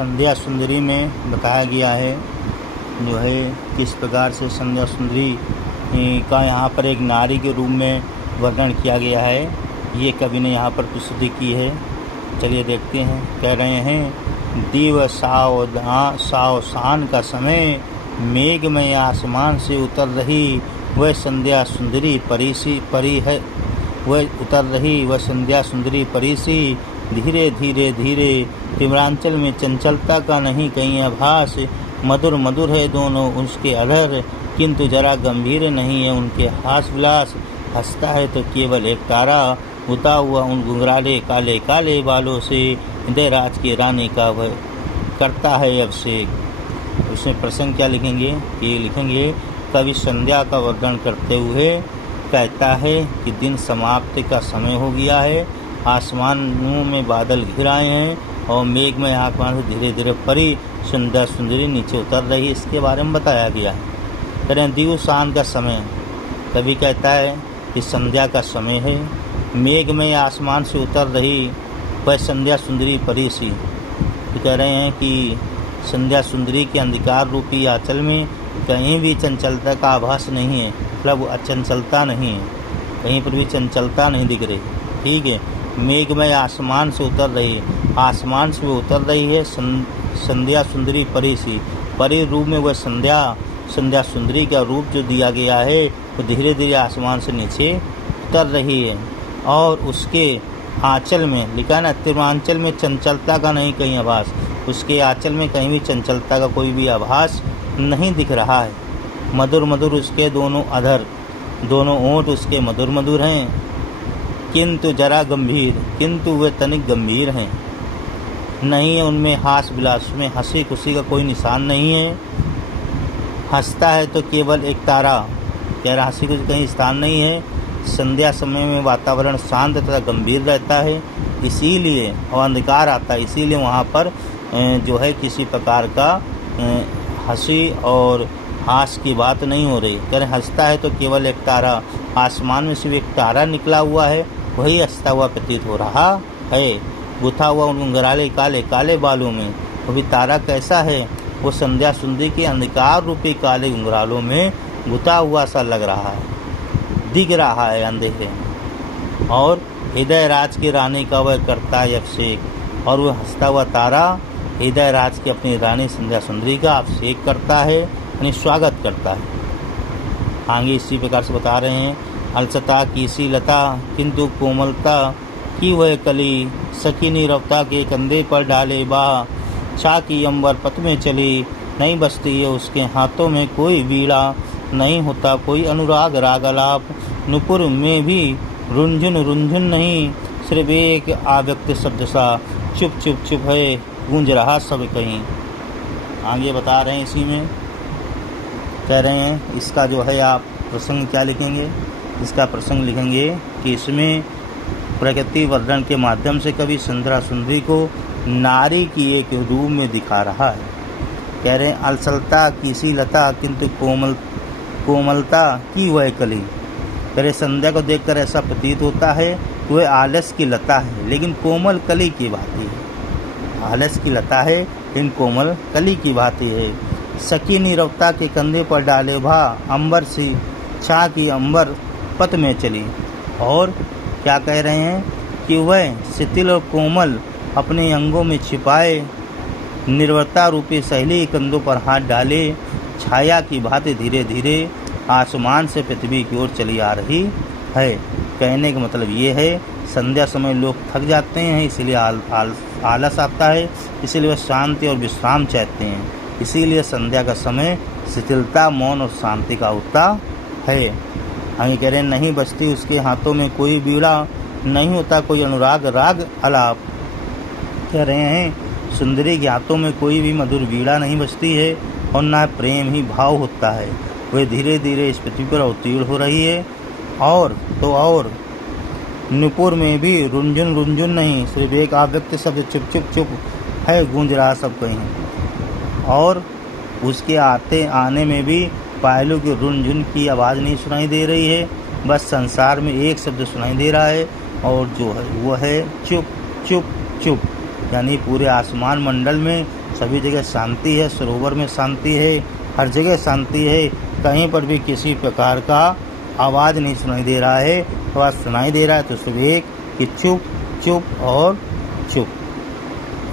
संध्या सुंदरी में बताया गया है जो है किस प्रकार से संध्या सुंदरी का यहाँ पर एक नारी के रूप में वर्णन किया गया है। ये कवि ने यहाँ पर प्रस्तुति की है। चलिए देखते हैं। कह रहे हैं दिव सावसान का समय, मेघ में आसमान से उतर रही वह संध्या सुंदरी परी है। वह उतर रही वह संध्या सुंदरी परी सी, धीरे धीरे धीरे तिम्रांचल में चंचलता का नहीं कहीं आभास। मधुर मधुर है दोनों उसके अधर, किंतु जरा गंभीर नहीं है उनके हास विलास। हंसता है तो केवल एक तारा, उता हुआ उन घुंघराले काले काले बालों से, हृदय राज की रानी का वह करता है अभिषेक। उसमें प्रसंग क्या लिखेंगे? ये लिखेंगे कवि संध्या का वर्णन करते हुए कहता है कि दिन समाप्ति का समय हो गया है, आसमानों में बादल घिर आए हैं और मेघ में आसमान से धीरे धीरे परी संध्या सुंदरी नीचे उतर रही। इसके बारे में बताया गया है। करें दिवसान का समय, कवि कहता है कि संध्या का समय है, मेघ में आसमान से उतर रही वह संध्या सुंदरी परी सी। तो कह रहे हैं कि संध्या सुंदरी के अंधकार रूपी आंचल में कहीं भी चंचलता का आभास नहीं है, मतलब अचंचलता नहीं है, कहीं पर भी चंचलता नहीं दिख रही। ठीक है, मेघ में आसमान से उतर रही, आसमान से उतर रही है संध्या सुंदरी परी सी। परी रूप में वह संध्या सुंदरी का रूप जो दिया गया है वो धीरे धीरे आसमान से नीचे उतर रही है। और उसके आंचल में लिखा है ना, तिम्रांचल में चंचलता का नहीं कहीं आभास। उसके आंचल में कहीं भी चंचलता का कोई भी आभास नहीं दिख रहा है। मधुर मधुर उसके दोनों अधर, दोनों ओंठ उसके मधुर मधुर हैं, किंतु जरा गंभीर, किंतु वे तनिक गंभीर हैं। नहीं है उनमें हास विलास, में हंसी खुशी का कोई निशान नहीं है। हंसता है तो केवल एक तारा, कह रहा हंसी खुशी कहीं स्थान नहीं है। संध्या समय में वातावरण शांत तथा गंभीर रहता है, इसीलिए और अंधकार आता है, इसीलिए वहाँ पर जो है किसी प्रकार का हंसी और हास की बात नहीं हो रही। कह रहे हंसता है तो केवल एक तारा, आसमान में सिर्फ एक तारा निकला हुआ है, वही हंसता हुआ प्रतीत हो रहा है। गुथा हुआ उन घुंघराले काले काले बालों में, वो भी तारा कैसा है? वो संध्या सुंदरी के अंधकार रूपी काले घुंघरालों में गुथा हुआ सा लग रहा है, दिख रहा है अंधेरे। और हृदय राज की रानी का वह करता है अभिषेक, और वह हंसता हुआ तारा हृदय राज की अपनी रानी संध्या सुंदरी का अभिषेक करता है, यानी स्वागत करता है। आगे इसी प्रकार से बता रहे हैं। अलसता की सी लता, किंतु कोमलता की वह कली, सखी नीरवता के कंधे पर डाले बा, छा की अंबर पथ में चली, नहीं बसती है उसके हाथों में कोई वीणा, नहीं होता कोई अनुराग राग आलाप, नुपुर में भी रुंझुन रुंझुन नहीं, सिर्फ एक आव्यक्त शब्द सा चुप चुप चुप है, गूंज रहा सब कहीं। आगे बता रहे हैं इसी में, कह रहे हैं इसका जो है आप प्रसंग क्या लिखेंगे? इसका प्रसंग लिखेंगे कि इसमें प्रकृति वर्णन के माध्यम से कवि संध्या सुंदरी को नारी की एक रूप में दिखा रहा है। कह रहे हैं अलसलता की सी लता, किंतु कोमलता की वह कली। कह रहे संध्या को देखकर ऐसा प्रतीत होता है वह आलस की लता है, लेकिन कोमल कली की भांति है। आलस की लता है लेकिन कोमल कली की भांति है। सखी नीरवता के कंधे पर डाले भा, अंबर सी छा की अंबर पथ में चली। और क्या कह रहे हैं कि वह शिथिल और कोमल अपने अंगों में छिपाए निर्वरता रूपी सहेली कंधों पर हाथ डाले, छाया की भांति धीरे धीरे आसमान से पृथ्वी की ओर चली आ रही है। कहने का मतलब ये है संध्या समय लोग थक जाते हैं, इसलिए आलस आता है, इसलिए वह शांति और विश्राम चाहते हैं। इसीलिए संध्या का समय शिथिलता, मौन और शांति का होता है। आगे कह रहे हैं नहीं बजती उसके हाथों में कोई बीड़ा, नहीं होता कोई अनुराग राग आलाप। कह रहे हैं सुंदरी के हाथों में कोई भी मधुर बीड़ा नहीं बजती है और न प्रेम ही भाव होता है। वह धीरे धीरे इस पृथ्वी पर अवतीर्ण हो रही है, और तो और नुपुर में भी रुंझुन रुंझुन नहीं, सिर्फ एक आव्यक्त शब्द चुप चुप चुप है, गूंज रहा सब कहीं। और उसके आने में भी पायलों की रुंझुन की आवाज़ नहीं सुनाई दे रही है, बस संसार में एक शब्द सुनाई दे रहा है, और जो है वो है चुप चुप चुप। यानी पूरे आसमान मंडल में सभी जगह शांति है, सरोवर में शांति है, हर जगह शांति है। कहीं पर भी किसी प्रकार का आवाज़ नहीं सुनाई दे रहा है। आवाज़ सुनाई दे रहा है तो सिर्फ एक कि चुप चुप और चुप।